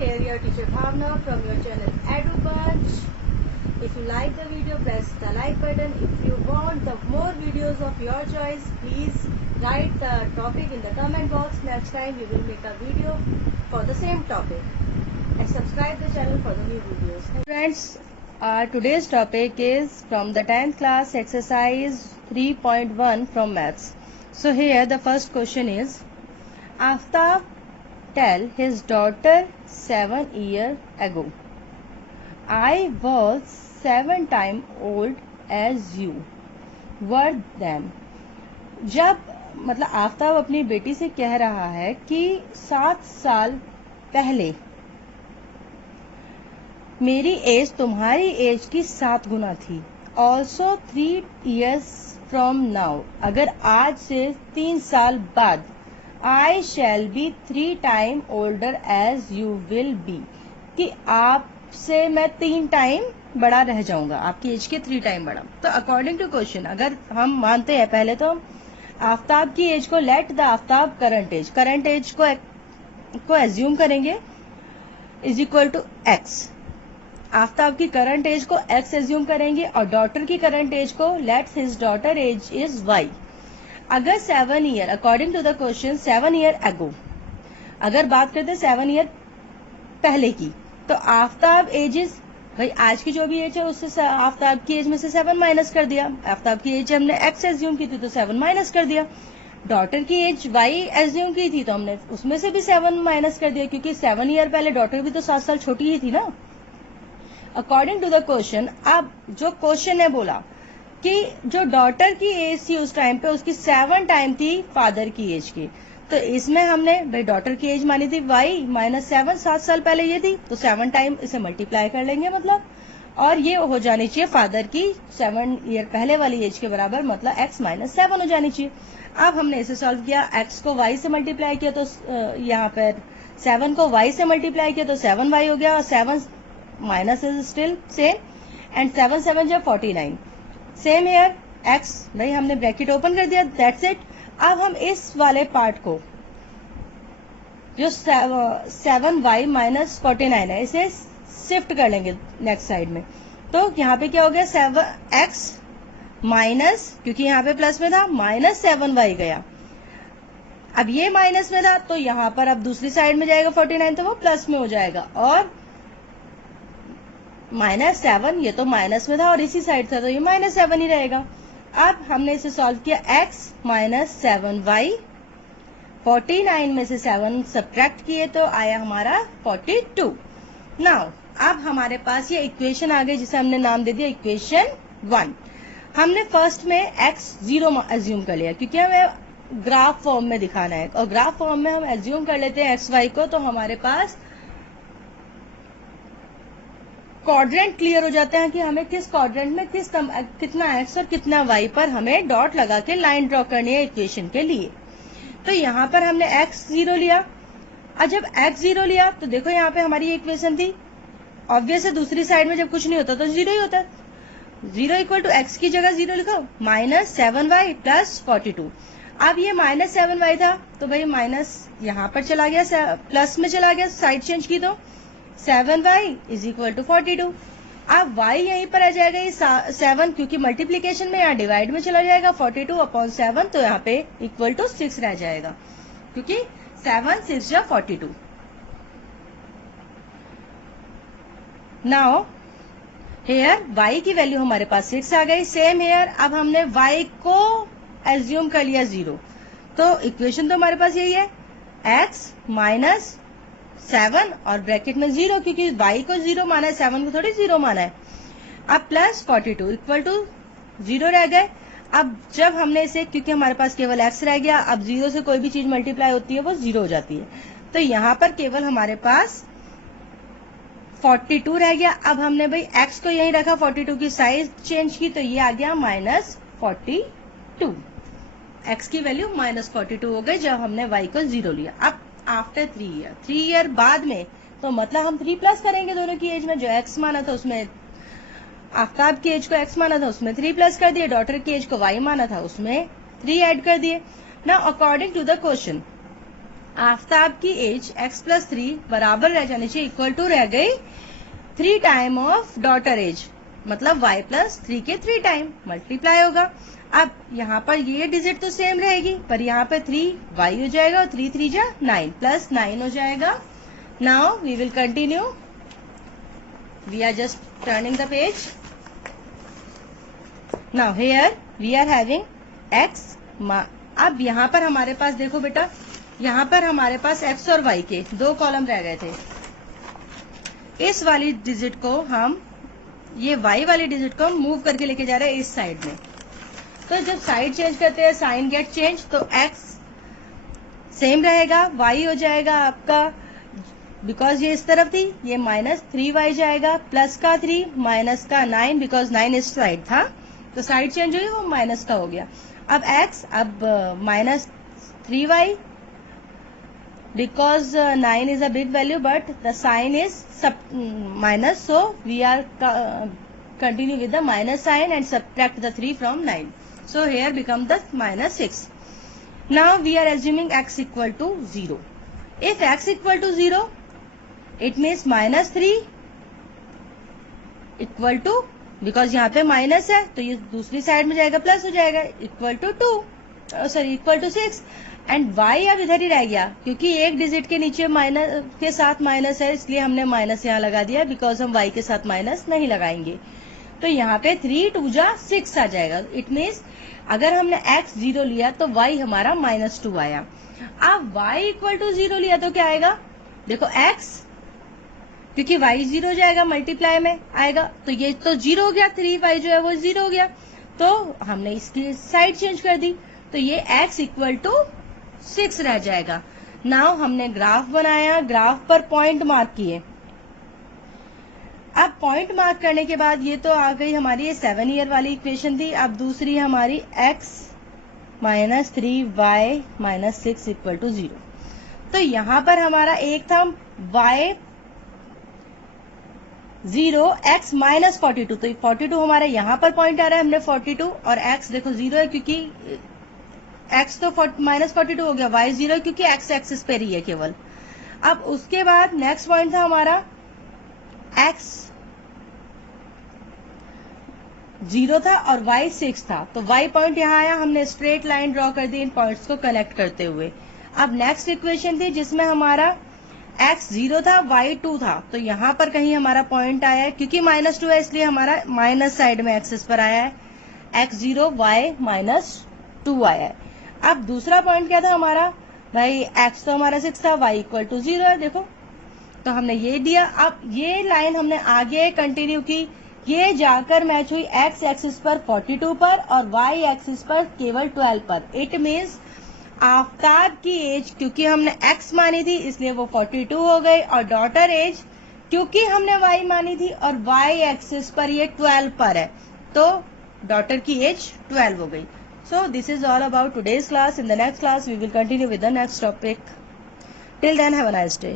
Here your teacher Bhavna from your channel EduBunch. If you like the video, press the like button. If you want the more videos of your choice, please write the topic in the comment box. Next time we will make a video for the same topic. And subscribe the channel for the new videos. Friends, today's topic is from the 10th class exercise 3.1 from maths. So here the first question is, Aftab tell his daughter 7 years ago, I was 7 times old as you were then. जब मतलब आफ्ताब अपनी बेटी से कह रहा है कि 7 साल पहले मेरी एज तुम्हारी एज की 7 गुना थी. ऑल्सो 3 years from now, अगर आज से 3 साल बाद, I shall be 3 times older as you will be, कि आपसे मैं 3 टाइम बड़ा रह जाऊंगा, आपकी एज के 3 टाइम बड़ा. तो अकॉर्डिंग टू क्वेश्चन अगर हम मानते हैं, पहले तो हम आफ्ताब की एज को let the Aftab current age को एज्यूम करेंगे is equal to X. Aftab की करंट एज को एक्स एज्यूम करेंगे और डॉटर की करंट एज को let's his daughter age is Y. अगर 7 year according to the question 7 year ago, अगर बात करते हैं 7 ईयर पहले की, तो आफ्ताब एज इज भाई आज की जो भी एज है उससे आफ्ताब की एज में से 7 माइनस कर दिया. आफ्ताब की एज हमने एक्स एज्यूम की थी तो 7 माइनस कर दिया. डॉटर की एज वाई एज्यूम की थी तो हमने उसमें से भी 7 माइनस कर दिया, क्योंकि 7 ईयर पहले डॉटर भी तो 7 साल छोटी ही थी ना. अकॉर्डिंग टू द क्वेश्चन, अब जो क्वेश्चन है बोला कि जो डॉटर की एज थी उस टाइम पे उसकी 7 टाइम थी फादर की एज की, तो इसमें हमने भाई डॉटर की एज मानी थी वाई माइनस 7, 7 साल पहले ये थी तो 7 टाइम इसे मल्टीप्लाई कर लेंगे मतलब, और ये हो जानी चाहिए फादर की 7 ईयर पहले वाली एज के बराबर, मतलब x माइनस 7 हो जानी चाहिए. अब हमने इसे सॉल्व किया, x को y से मल्टीप्लाई किया तो यहाँ पर 7 को y से मल्टीप्लाई किया तो 7y हो गया, और 7 minus is still same, and 7 7 जो 49. सेम हेयर x, भाई हमने ब्रैकेट ओपन कर दिया, दैट्स इट. अब हम इस वाले पार्ट को जो 7y माइनस 49 है इसे शिफ्ट कर लेंगे नेक्स्ट साइड में. तो यहाँ पे क्या हो गया, 7x माइनस, क्योंकि यहाँ पे प्लस में था, माइनस 7y गया. अब ये माइनस में था तो यहाँ पर अब दूसरी साइड में जाएगा 49 तो वो प्लस में हो जाएगा, और माइनस 7 ये तो माइनस में था और इसी साइड था तो ये माइनस 7 ही रहेगा. अब हमने इसे सॉल्व किया, x माइनस 7y, 49 में से 7 सब्ट्रैक्ट किए तो आया हमारा 42. नाउ अब हमारे पास ये इक्वेशन आ गई जिसे हमने नाम दे दिया इक्वेशन 1. हमने फर्स्ट में x 0 एज्यूम कर लिया क्योंकि हमें ग्राफ फॉर्म में दिखाना है, और ग्राफ फॉर्म में हम एज्यूम कर लेते हैं एक्स वाई को, तो हमारे पास क्वाड्रेंट क्लियर हो जाते हैं कि हमें किस क्वाड्रेंट में कितना x और कितना y पर हमें डॉट लगा के लाइन ड्रॉ करनी है इक्वेशन के लिए. तो यहाँ पर हमने x 0 लिया, और जब x 0 लिया तो देखो यहाँ पे हमारी इक्वेशन थी, ऑब्वियस है दूसरी साइड में जब कुछ नहीं होता तो 0 ही होता. 0 इक्वल टू x की जगह 0 लिखो, माइनस 7y प्लस 42. अब ये माइनस 7y था तो भाई माइनस यहाँ पर चला गया, प्लस में चला गया, साइड चेंज की तो 7y इज इक्वल टू 42. अब y यहीं पर आ जाएगा, ये 7 क्योंकि मल्टीप्लीकेशन में यहाँ डिवाइड में चला जाएगा, 42 अपॉन 7 तो यहाँ पे इक्वल टू 6 रह जाएगा, क्योंकि 7 6 या 42. नाउ हेयर y की वैल्यू हमारे पास 6 आ गई. सेम हेयर अब हमने y को एज्यूम कर लिया 0, तो इक्वेशन तो हमारे पास यही है, x माइनस 7 और ब्रैकेट में 0, क्योंकि y को 0 माना है, 7 को थोड़ी 0 माना है. अब प्लस 42 इक्वल टू 0 रह गए. अब जब हमने इसे, क्योंकि हमारे पास केवल x रह गया, अब 0 से कोई भी चीज मल्टीप्लाई होती है वो 0 हो जाती है, तो यहाँ पर केवल हमारे पास 42 रह गया. अब हमने भाई x को यहीं रखा, 42 की साइज चेंज की तो ये आ गया माइनस 42. x की वैल्यू माइनस 42 हो गई जब हमने y को 0 लिया. अब आफ्टर 3 ईयर बाद में, तो मतलब हम 3 प्लस करेंगे दोनों की एज में, जो x माना था उसमें आफ्ताब की एज को x माना था उसमें 3 प्लस कर दिए, डॉटर की एज को y माना था उसमें 3 ऐड कर दिए. Now according to the question Aftab की एज x प्लस 3 बराबर रह जानी चाहिए, इक्वल टू रह गई 3 टाइम ऑफ डॉटर एज, मतलब y प्लस 3 के 3 टाइम मल्टीप्लाई होगा। अब यहाँ पर ये डिजिट तो सेम रहेगी, पर यहाँ पे 3y हो जाएगा और 3 3 जा 9 प्लस 9 हो जाएगा। Now we will continue, we are just turning the page. Now here we are having x। अब यहाँ पर हमारे पास देखो बेटा, यहाँ पर हमारे पास x और y के 2 कॉलम रह गए थे। इस वाली डिजिट को हम, ये y वाली डिजिट को हम मूव करके लेके जा रहे हैं इस साइड में। तो जब साइड चेंज करते हैं साइन गेट चेंज, तो x सेम रहेगा, y हो जाएगा आपका, बिकॉज ये इस तरफ थी, ये माइनस 3y जाएगा, प्लस का 3 माइनस का 9, बिकॉज 9 इस साइड था, तो साइड चेंज हुई, वो माइनस का हो गया। अब x, अब minus 3y, because 9 is a big value but the sign is minus, so we are continue with the minus sign and subtract the 3 from 9, so here become the minus 6. Now we are assuming x equal to 0. If x equal to 0, it means minus 3 equal to, because यहाँ पे minus है तो ये दूसरी side में जाएगा, plus हो जाएगा, equal to 2, sorry equal to 6, and y अब इधर ही रह गया, क्योंकि एक डिजिट के नीचे माइनस के साथ माइनस है, इसलिए हमने माइनस यहाँ लगा दिया, बिकॉज हम y के साथ माइनस नहीं लगाएंगे। तो यहाँ पे 3 2 जा 6 आ जाएगा। इट मीन्स अगर हमने x 0 लिया तो y हमारा -2 आया। अब y इक्वल टू 0 लिया तो क्या आएगा, देखो x, क्योंकि y 0 हो जाएगा, मल्टीप्लाई में आएगा, तो ये तो 0 हो गया, 3y जो है वो 0 हो गया, तो हमने इसकी साइड चेंज कर दी, तो ये x इक्वल टू 6 रह जाएगा। नाउ हमने ग्राफ बनाया, ग्राफ पर पॉइंट मार्क किए। अब पॉइंट मार्क करने के बाद ये तो आ गई हमारी ये 7 ईयर वाली इक्वेशन थी। अब दूसरी हमारी x minus 3y minus 6 equal to 0। तो यहाँ पर हमारा एक था y 0 x माइनस 42, तो 42 हमारा यहाँ पर पॉइंट आ रहा है, हमने 42, और x देखो 0 है क्योंकि x तो माइनस 42 हो गया, y 0 है क्योंकि x एक्सिस पे ही है केवल। अब उसके बाद नेक्स्ट पॉइंट था हमारा x 0 था और y 6 था, तो y पॉइंट यहाँ आया, हमने स्ट्रेट लाइन ड्रॉ कर दी इन पॉइंट्स को कनेक्ट करते हुए। अब नेक्स्ट इक्वेशन थी जिसमें हमारा x 0 था, y 2 था, तो यहाँ पर कहीं हमारा पॉइंट आया है, क्योंकि -2 है इसलिए हमारा माइनस साइड में एक्सिस पर आया है, x 0 y -2 आया है। अब दूसरा पॉइंट क्या था हमारा, भाई x तो हमारा 6 था, y इक्वल टू 0 है, देखो तो हमने ये दिया। अब ये लाइन हमने आगे कंटिन्यू की, ये जाकर मैच हुई x एक्सिस पर 42 पर और y एक्सिस पर केवल 12 पर। इट मीन्स आफ्ताब की एज, क्योंकि हमने x मानी थी इसलिए वो 42 हो गई, और डॉटर एज क्योंकि हमने y मानी थी और y एक्सिस पर ये 12 पर है, तो डॉटर की एज 12 हो गई। So this is all about today's class. In the next class we will continue with the next topic. Till then, have a nice day.